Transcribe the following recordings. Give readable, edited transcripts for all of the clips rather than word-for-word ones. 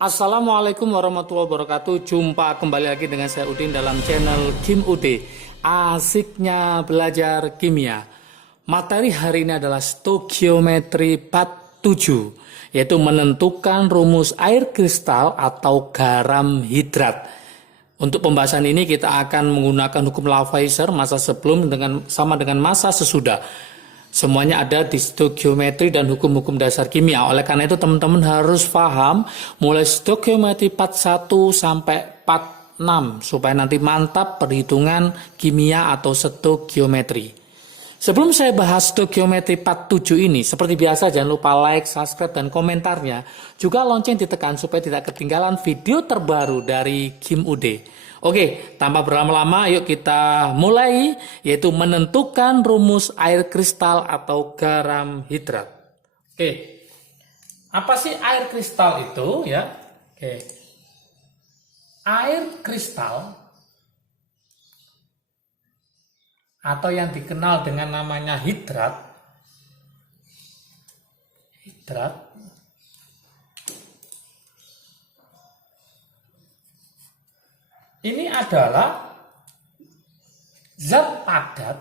Assalamualaikum warahmatullahi wabarakatuh. Jumpa kembali lagi dengan saya Udin dalam channel Kim UD. Asiknya belajar kimia. Materi hari ini adalah stoikiometri part 7, yaitu menentukan rumus air kristal atau garam hidrat. Untuk pembahasan ini kita akan menggunakan hukum Lavoisier, masa sebelum sama dengan masa sesudah. Semuanya ada di stoikiometri dan hukum-hukum dasar kimia. Oleh karena itu teman-teman harus paham mulai stoikiometri part 1 sampai part 6 supaya nanti mantap perhitungan kimia atau stoikiometri. Sebelum saya bahas stoikiometri part 7 ini, seperti biasa jangan lupa like, subscribe, dan komentarnya. Juga lonceng ditekan supaya tidak ketinggalan video terbaru dari Kim UD. Oke, tanpa berlama-lama yuk kita mulai, yaitu menentukan rumus air kristal atau garam hidrat. Oke, apa sih air kristal itu ya? Oke, air kristal atau yang dikenal dengan namanya hidrat, ini adalah zat padat,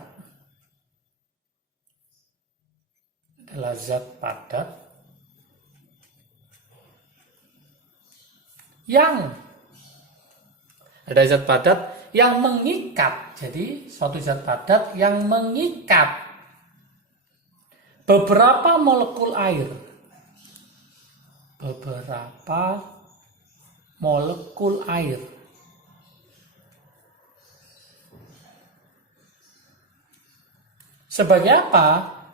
yang mengikat. Jadi suatu zat padat yang mengikat beberapa molekul air. Sebagai apa?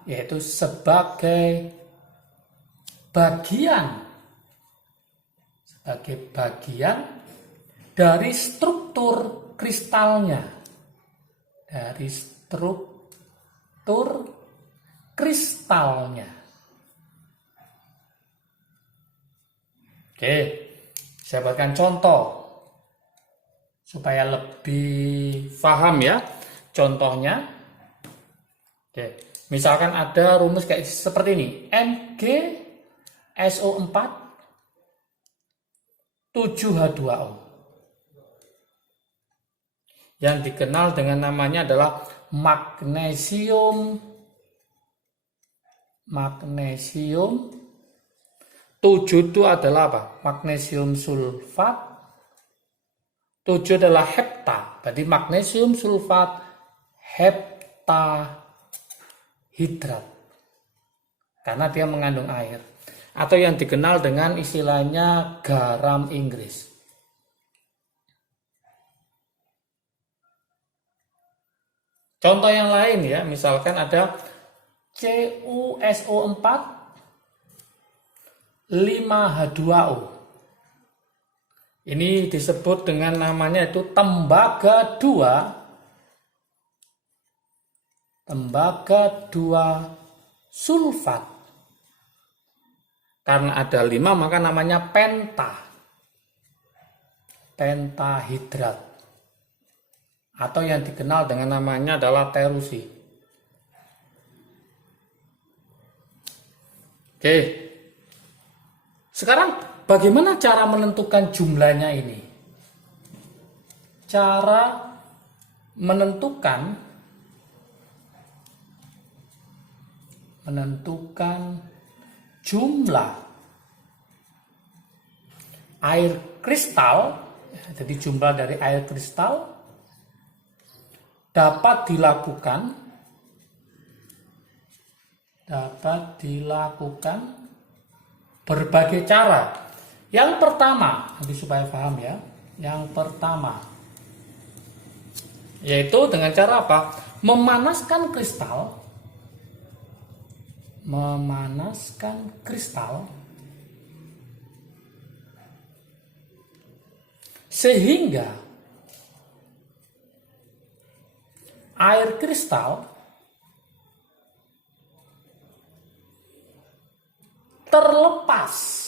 Yaitu sebagai bagian dari struktur kristalnya. Oke, saya buatkan contoh supaya lebih paham ya. Contohnya, oke, misalkan ada rumus kayak seperti ini, MgSO4 7H2O. Yang dikenal dengan namanya adalah magnesium 7 itu adalah apa? Magnesium sulfat. 7 adalah hepta. Berarti magnesium sulfat heptahidrat. Karena dia mengandung air. Atau yang dikenal dengan istilahnya garam Inggris. Contoh yang lain ya, misalkan ada CuSO4 5H2O. Ini disebut dengan namanya itu tembaga 2 sulfat. Karena ada 5 maka namanya pentahidrat. Atau yang dikenal dengan namanya adalah terusi. Oke. Sekarang bagaimana cara menentukan jumlahnya ini? Cara menentukan jumlah air kristal, jadi jumlah dari air kristal dapat dilakukan berbagai cara. Yang pertama, nanti supaya paham ya. Yang pertama yaitu dengan cara apa? Memanaskan kristal sehingga air kristal terlepas.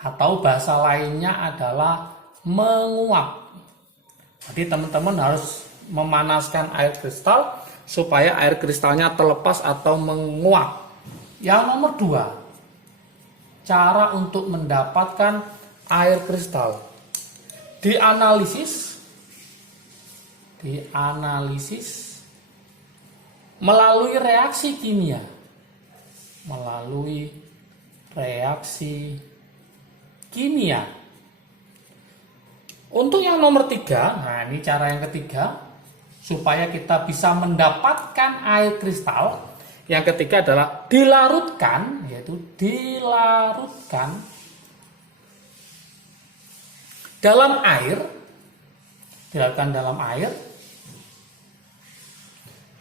Atau bahasa lainnya adalah menguap. Jadi teman-teman harus memanaskan air kristal supaya air kristalnya terlepas atau menguap. Yang nomor 2, cara untuk mendapatkan air kristal dianalisis melalui reaksi kimia. Untuk yang nomor 3, nah ini cara yang ketiga supaya kita bisa mendapatkan air kristal. Yang ketiga adalah dilarutkan, yaitu dilarutkan dalam air,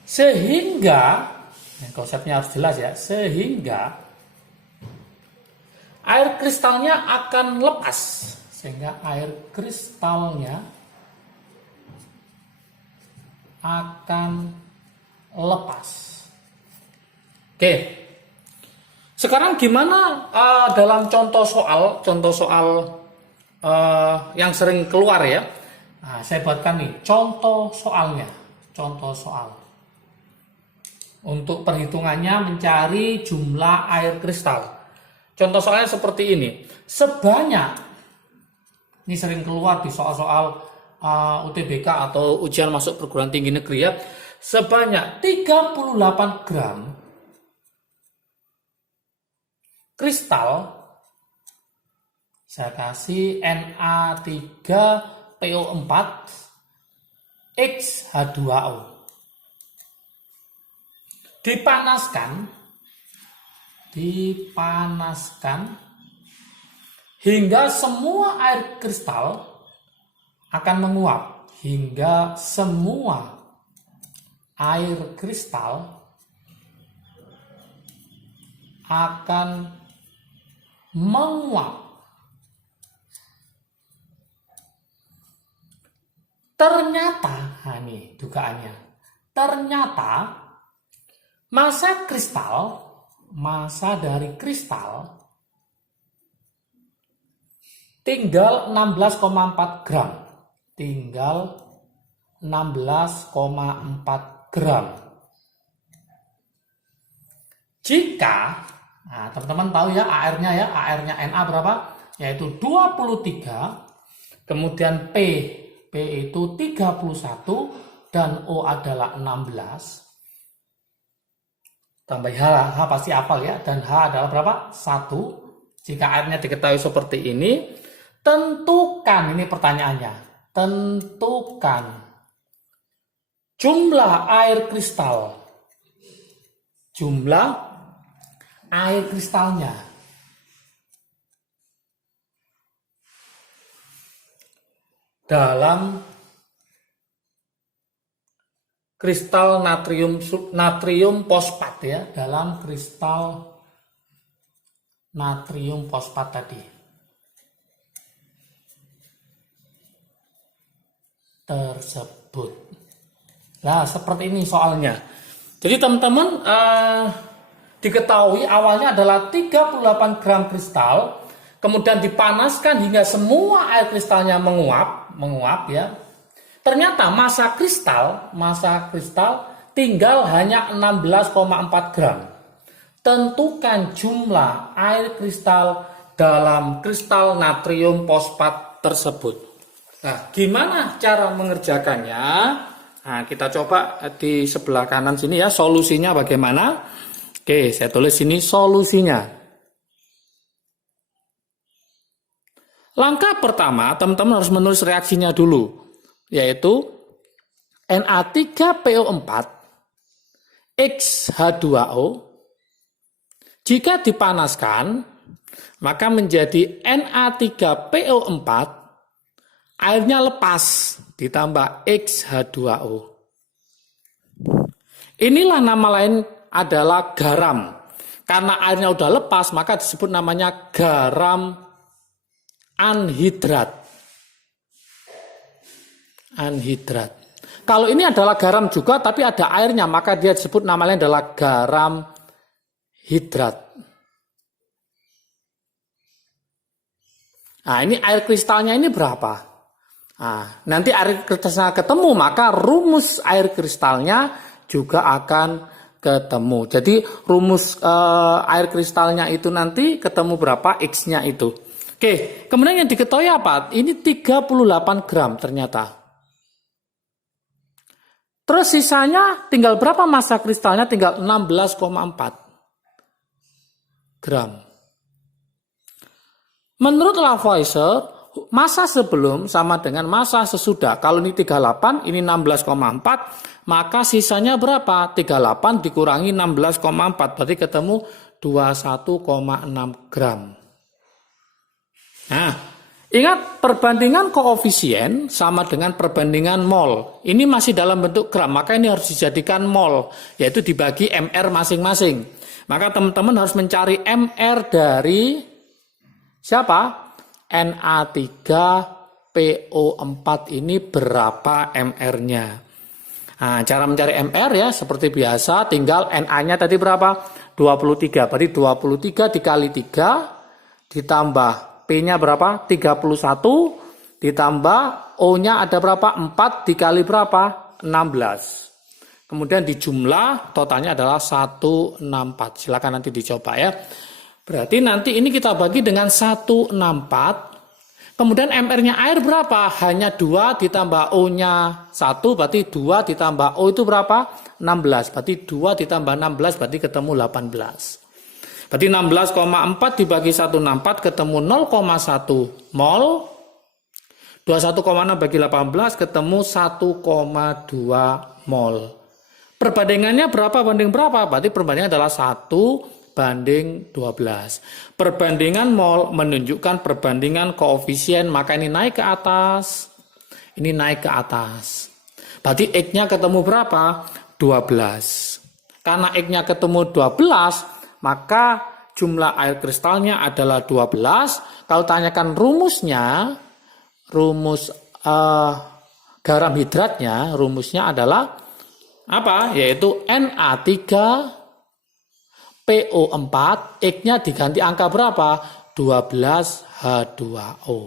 sehingga, konsepnya harus jelas ya, sehingga air kristalnya akan lepas, Oke, sekarang gimana dalam contoh soal yang sering keluar ya? Nah, saya buatkan nih contoh soal untuk perhitungannya mencari jumlah air kristal. Contoh soalnya seperti ini. Ini sering keluar di soal-soal UTBK atau ujian masuk perguruan tinggi negeri ya. Sebanyak 38 gram kristal, saya kasih Na3PO4 XH2O, dipanaskan hingga semua air kristal akan menguap, Ternyata, nah ini dugaannya, ternyata massa dari kristal tinggal 16,4 gram. Jika, nah teman-teman tahu ya AR-nya Na berapa? Yaitu 23, kemudian P itu 31 dan O adalah 16. Tambah H pasti hafal ya, dan H adalah berapa? 1. Jika airnya diketahui seperti ini, tentukan, ini pertanyaannya, tentukan jumlah air kristalnya. Dalam kristal natrium fosfat ya, dalam kristal natrium fosfat tadi tersebut. Nah, seperti ini soalnya. Jadi teman-teman diketahui awalnya adalah 38 gram kristal, kemudian dipanaskan hingga semua air kristalnya menguap ya. Ternyata massa kristal tinggal hanya 16,4 gram. Tentukan jumlah air kristal dalam kristal natrium fosfat tersebut. Nah, gimana cara mengerjakannya? Nah, kita coba di sebelah kanan sini ya, solusinya bagaimana? Oke, saya tulis sini solusinya. Langkah pertama, teman-teman harus menulis reaksinya dulu, yaitu Na3PO4 XH2O. Jika dipanaskan, maka menjadi Na3PO4, airnya lepas, ditambah XH2O. Inilah nama lain adalah garam. Karena airnya udah lepas, maka disebut namanya garam anhidrat. Kalau ini adalah garam juga tapi ada airnya, maka dia disebut namanya adalah garam hidrat. Nah, ini air kristalnya ini berapa? Nah, nanti air kristalnya ketemu, maka rumus air kristalnya juga akan ketemu. Jadi rumus air kristalnya itu nanti ketemu berapa? X-nya itu. Oke, kemudian yang diketahui apa? Ini 38 gram ternyata. Terus sisanya tinggal berapa massa kristalnya? Tinggal 16,4 gram. Menurut Lavoisier, massa sebelum sama dengan massa sesudah. Kalau ini 38, ini 16,4, maka sisanya berapa? 38 dikurangi 16,4, berarti ketemu 21,6 gram. Nah, ingat perbandingan koefisien sama dengan perbandingan mol. Ini masih dalam bentuk gram, maka ini harus dijadikan mol, yaitu dibagi MR masing-masing. Maka teman-teman harus mencari MR dari siapa? Na3PO4 ini berapa MR-nya? Nah, cara mencari MR ya seperti biasa, tinggal Na-nya tadi berapa? 23, berarti 23 dikali 3 ditambah P-nya berapa? 31 ditambah O-nya ada berapa? 4 dikali berapa? 16. Kemudian dijumlah totalnya adalah 164. Silakan nanti dicoba ya. Berarti nanti ini kita bagi dengan 164. Kemudian MR-nya air berapa? Hanya 2 ditambah O-nya 1, berarti 2 ditambah O itu berapa? 16. Berarti 2 ditambah 16 berarti ketemu 18. Berarti 16,4 dibagi 164 ketemu 0,1 mol. 21,6 bagi 18 ketemu 1,2 mol. Perbandingannya berapa banding berapa? Berarti perbandingannya adalah 1 banding 12. Perbandingan mol menunjukkan perbandingan koefisien, maka ini naik ke atas. Ini naik ke atas. Berarti X-nya ketemu berapa? 12. Karena X-nya ketemu 12, maka jumlah air kristalnya adalah 12. Kalau tanyakan rumusnya, rumus garam hidratnya, rumusnya adalah apa? Yaitu Na3PO4, X-nya diganti angka berapa? 12H2O.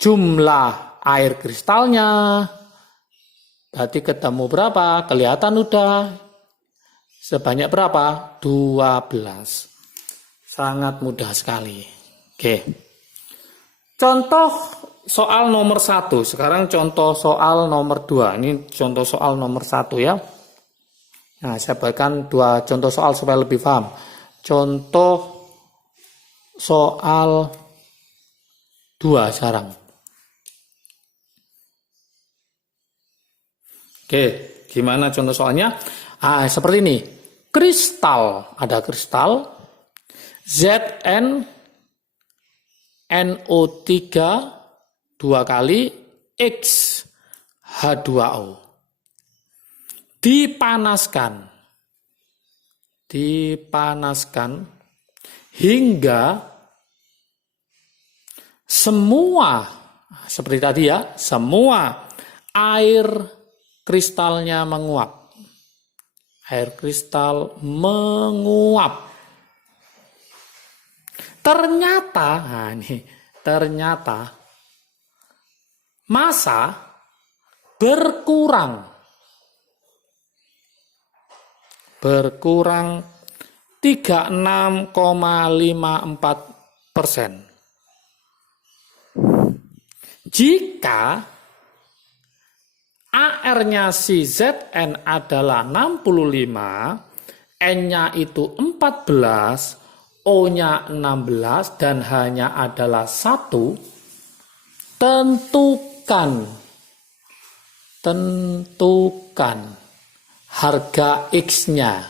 Jumlah air kristalnya berarti ketemu berapa? Kelihatan udah. Sebanyak berapa? 12. Sangat mudah sekali. Oke. Contoh soal nomor 1. Sekarang contoh soal nomor 2. Ini contoh soal nomor 1 ya. Nah, saya berikan 2 contoh soal supaya lebih paham. Contoh soal 2 sekarang. Oke, gimana contoh soalnya? Seperti ini. Kristal, ada kristal ZnNO3 2 kali X H2O. Dipanaskan hingga semua, seperti tadi ya, semua air kristalnya menguap. Air kristal menguap. Ternyata massa berkurang 36,54%. Jika AR-nya si Zn adalah 65, N-nya itu 14, O-nya 16, dan H-nya adalah 1, tentukan harga X-nya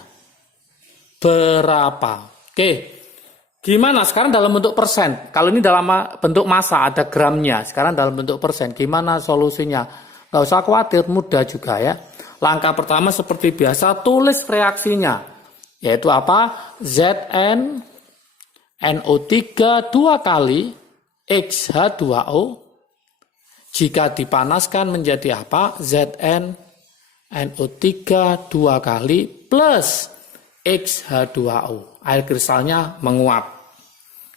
berapa. Oke, gimana sekarang dalam bentuk persen? Kalau ini dalam bentuk massa ada gramnya, sekarang dalam bentuk persen. Gimana solusinya? Nggak usah khawatir, mudah juga ya. Langkah pertama seperti biasa, tulis reaksinya. Yaitu apa? ZnNO3 2 kali XH2O. Jika dipanaskan menjadi apa? ZnNO3 2 kali plus XH2O. Air kristalnya menguap.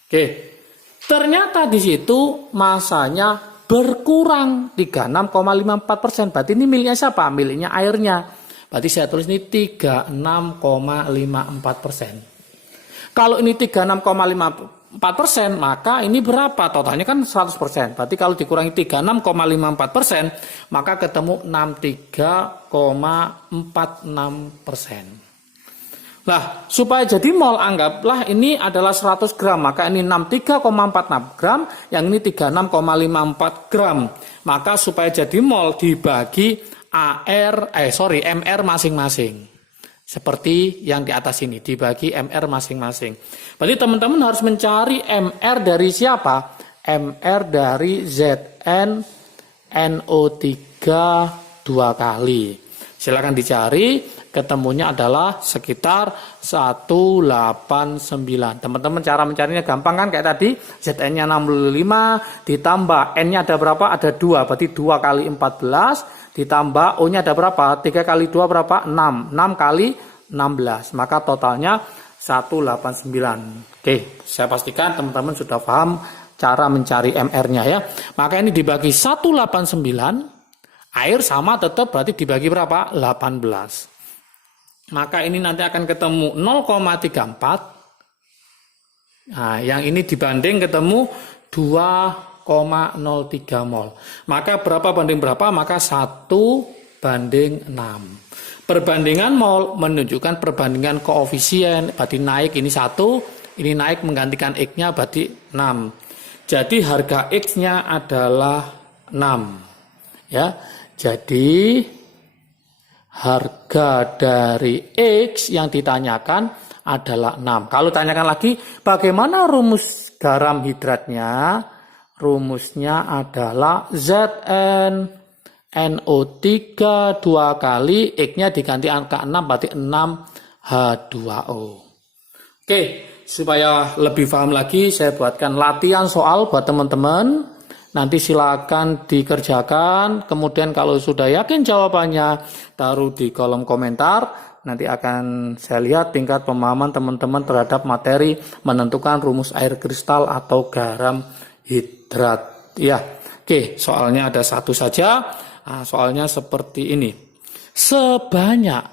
Oke. Ternyata di situ massanya berkurang 36,54%. Berarti ini miliknya siapa? Miliknya airnya. Berarti saya tulis ini 36,54%. Kalau ini 36,54%, 4%, maka ini berapa? Totalnya kan 100%. Berarti kalau dikurangi 36,54%, maka ketemu 63,46%. Nah, supaya jadi mol, anggaplah ini adalah 100 gram, maka ini 63,46 gram, yang ini 36,54 gram. Maka supaya jadi mol dibagi MR masing-masing. Seperti yang di atas ini, dibagi MR masing-masing. Berarti teman-teman harus mencari MR dari siapa? MR dari Zn NO3 2 kali. Silakan dicari, ketemunya adalah sekitar 189. Teman-teman cara mencarinya gampang kan, kayak tadi Zn-nya 65 ditambah N-nya ada berapa? Ada 2, berarti 2 kali 14 ditambah O-nya ada berapa? 3 kali 2 berapa? 6. 6 kali 16. Maka totalnya 189. Oke, saya pastikan teman-teman sudah paham cara mencari MR-nya ya. Maka ini dibagi 189. Air sama tetap berarti dibagi berapa? 18. Maka ini nanti akan ketemu 0,34. Nah, yang ini dibanding ketemu 2,03 mol. Maka berapa banding berapa? Maka 1:6. Perbandingan mol menunjukkan perbandingan koefisien. Berarti naik ini 1, ini naik menggantikan X-nya berarti 6. Jadi harga X-nya adalah 6. Ya. Jadi harga dari X yang ditanyakan adalah 6. Kalau tanyakan lagi bagaimana rumus garam hidratnya? Rumusnya adalah Zn NO3 2 kali X-nya diganti angka 6 berarti 6H2O. Oke, supaya lebih paham lagi saya buatkan latihan soal buat teman-teman. Nanti silakan dikerjakan, kemudian kalau sudah yakin jawabannya taruh di kolom komentar. Nanti akan saya lihat tingkat pemahaman teman-teman terhadap materi menentukan rumus air kristal atau garam hidrat. Ya, oke, soalnya ada satu saja. Nah, soalnya seperti ini. Sebanyak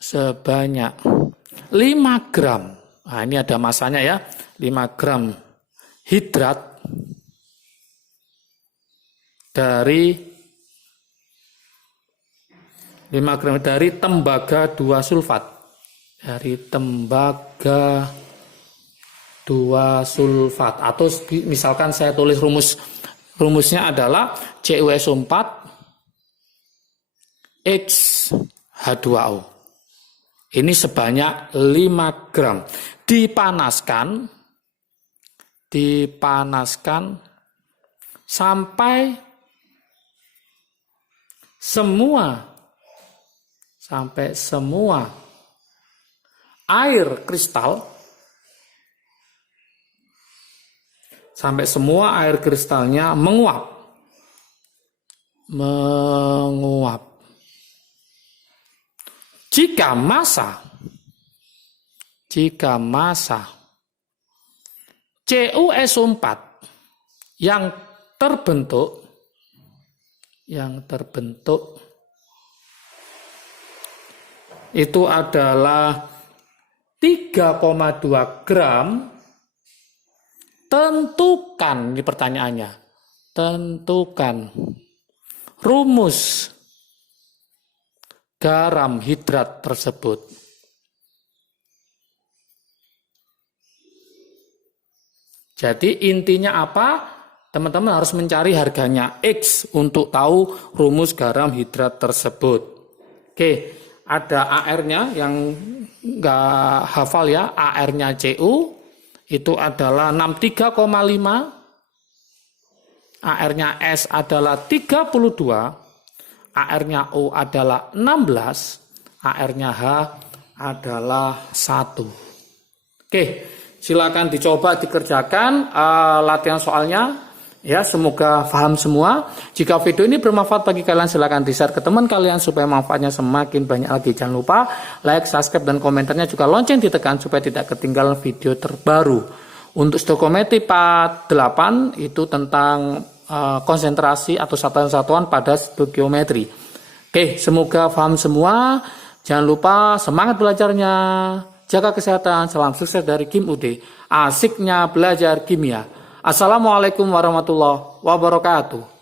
5 gram. Nah, ini ada masanya ya, 5 gram hidrat dari 5 gram dari tembaga 2 sulfat. Dari tembaga 2 sulfat, atau misalkan saya tulis rumusnya adalah CuSO4 X H2O. Ini sebanyak 5 gram. Dipanaskan sampai semua air kristalnya menguap. Jika massa CuSO4 yang terbentuk itu adalah 3,2 gram, tentukan, ini pertanyaannya, tentukan rumus garam hidrat tersebut. Jadi intinya apa? Teman-teman harus mencari harganya X untuk tahu rumus garam hidrat tersebut. Oke, ada AR-nya yang nggak hafal ya, AR-nya Cu itu adalah 63,5, AR-nya S adalah 32, AR-nya O adalah 16, AR-nya H adalah 1. Oke, silakan dicoba dikerjakan latihan soalnya. Ya, semoga paham semua. Jika video ini bermanfaat bagi kalian, silakan di-share ke teman kalian supaya manfaatnya semakin banyak lagi. Jangan lupa like, subscribe, dan komentarnya juga lonceng ditekan supaya tidak ketinggalan video terbaru. Untuk stoikiometri part 8 itu tentang konsentrasi atau satuan-satuan pada stoikiometri. Oke, semoga paham semua. Jangan lupa semangat belajarnya. jaga kesehatan, salam sukses dari Kim Ude. Asiknya belajar kimia. Assalamualaikum warahmatullahi wabarakatuh.